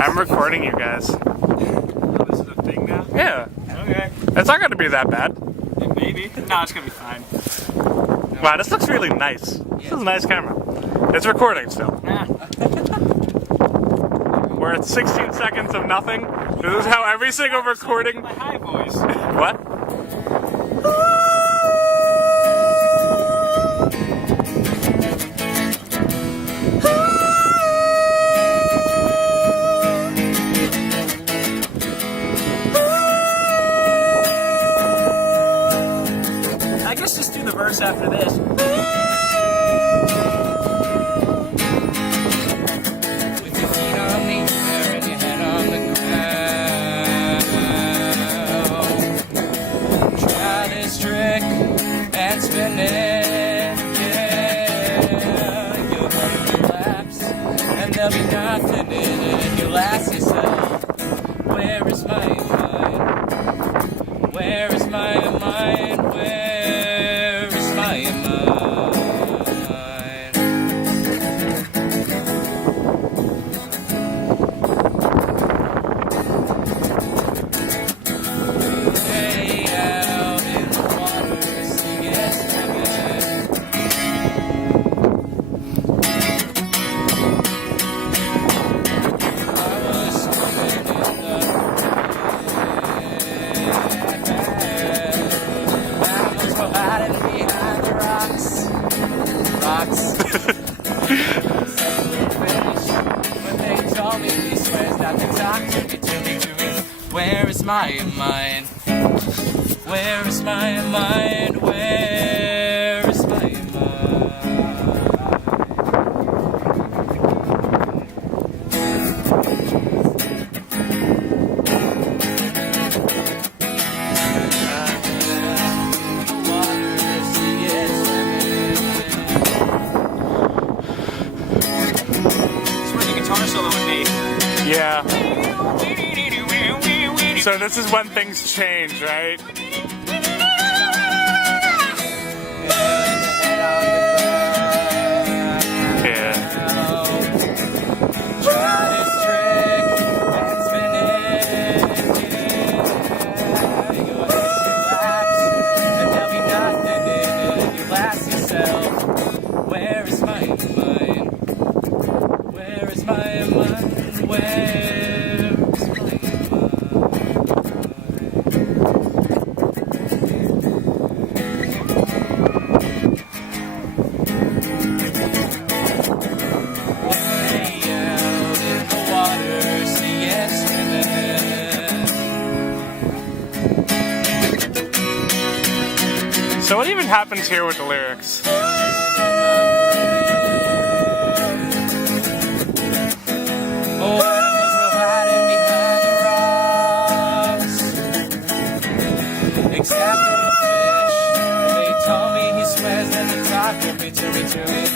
I'm recording you guys. Oh, this is a thing now? Yeah. Okay. It's not going to be that bad. Yeah, maybe. No, it's gonna be fine. Wow, this looks really nice. This is a nice camera. It's recording still. Yeah. We're at 16 seconds of nothing. This is how every single recording... My high voice. What? I guess just do the verse after this. With your feet on the air and your head on the ground. Try this trick and spin it. Yeah, you'll relapse and there'll be nothing in it. And you'll ask yourself, where is my mind? Where is my mind? Where is my mind? Way out in the water, sea is heaven. I was swimming in the animals were hiding behind the rocks. But they told me these swears not to talk to me. Where is my mind? Where is my mind? Where is my mind? Water, sea is swimming. It's when the guitar solo with me. Yeah. So this is when things change, right? Yeah. Try this trick and spin it. Yeah, you'll relapse and there'll be nothing in it. You'll ask yourself, where is my mind? Where is my mind? Where is my mind? Way out in the water, sea and swimming. So what even happens here with the lyrics? Oh, animals were hiding behind the rocks. Except for the fish. They told me he swears that the talk of me to me.